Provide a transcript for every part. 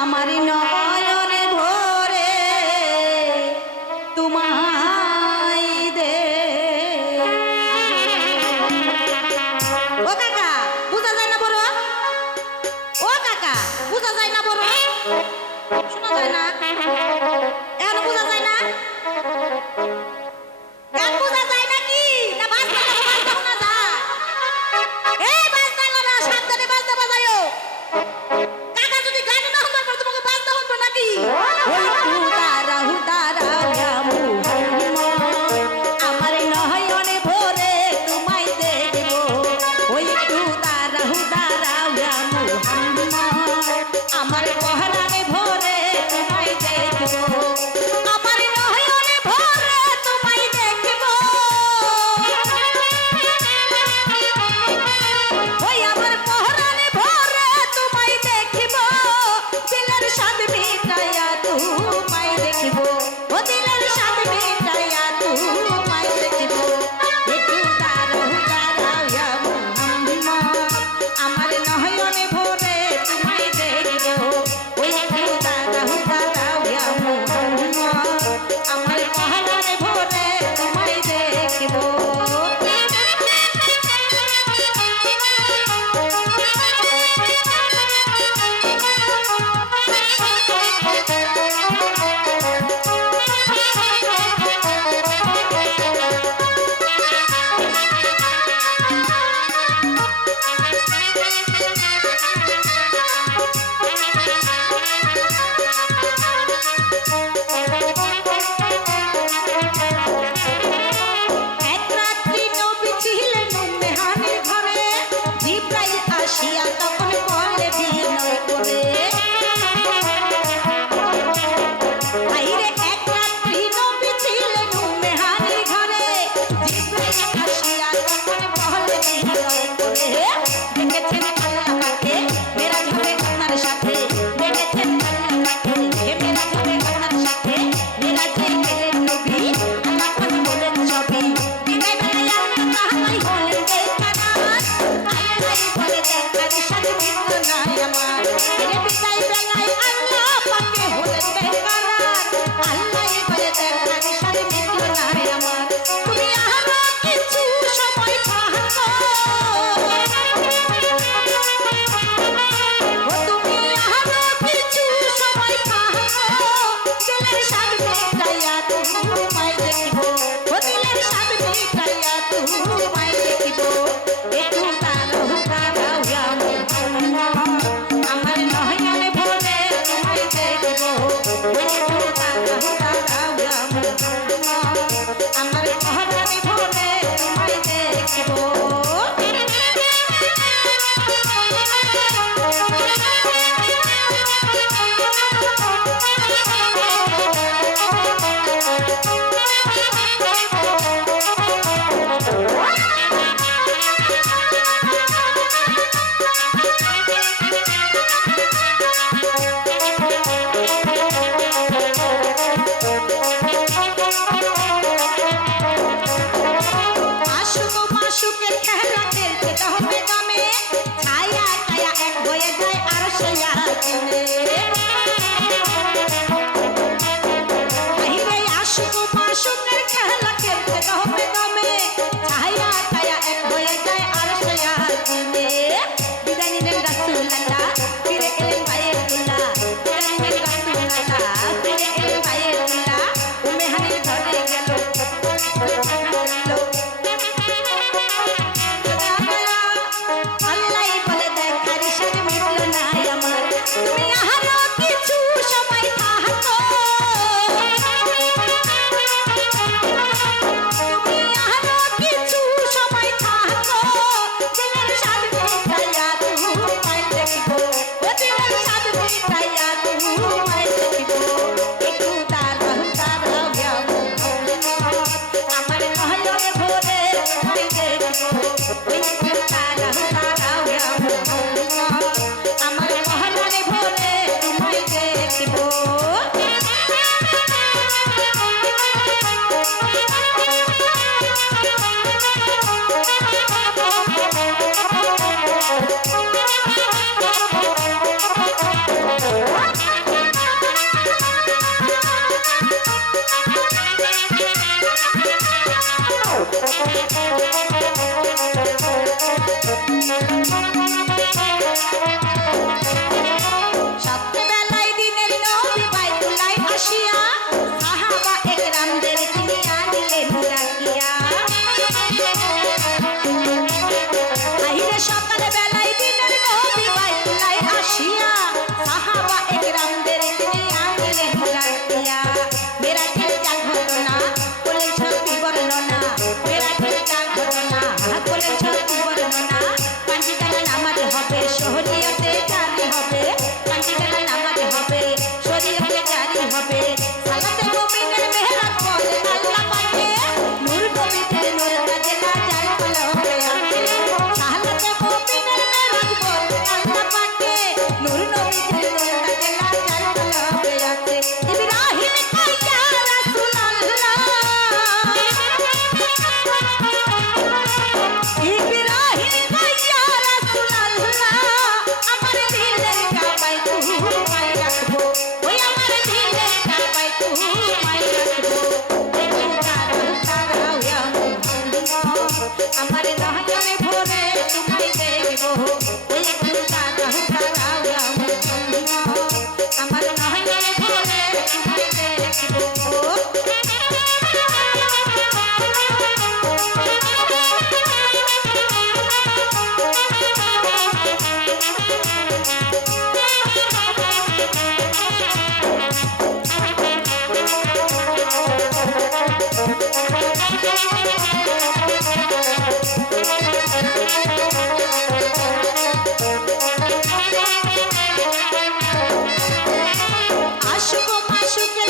আমার নয়নে আমার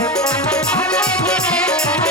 মহলায় ভরে